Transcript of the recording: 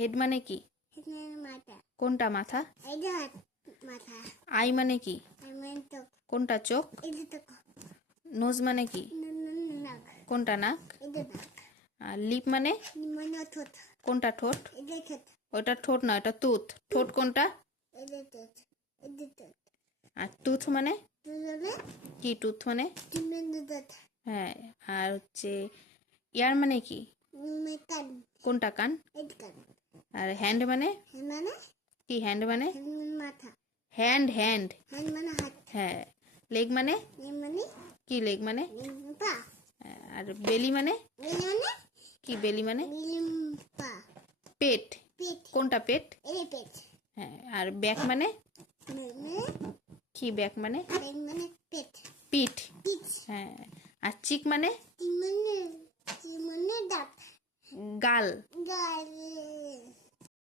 Head মানে কি? মাথা। কোনটা মাথা? এটা মাথা। আই মানে কি? চোখ। কোনটা চোখ? এটা চোখ। নোজ মানে কি? নাক। কোনটা নাক? এটা নাক। আর লিপ মানে? ঠোঁট। কোনটা ঠোঁট? এটা ঠোঁট। ওটা ঠোঁট না, এটা তুত। ঠোঁট কোনটা? এটা ঠোঁট। এটা ঠোঁট। আর টুথ মানে কি? টুথ মানে? দাঁত। হ্যাঁ। আর হচ্ছে ইয়ার মানে কি? কান। কোনটা কান? এটা কান। আর হ্যান্ড মানে? মানে কি হ্যান্ড মানে? মাথা। Hand hand. হ্যান্ড মানে হাত। হ্যাঁ। লেগ মানে? মানে কি লেগ মানে? পা। আর বেলি মানে? বেলি মানে কি বেলি মানে? পা। পেট। পেট। কোনটা পেট? এই পেট। হ্যাঁ। আর ব্যাক মানে? কি ব্যাক মানে? মানে পেট। পিঠ। পিঠ। হ্যাঁ। আর চিক মানে? মানে দাঁত। গাল। গাল।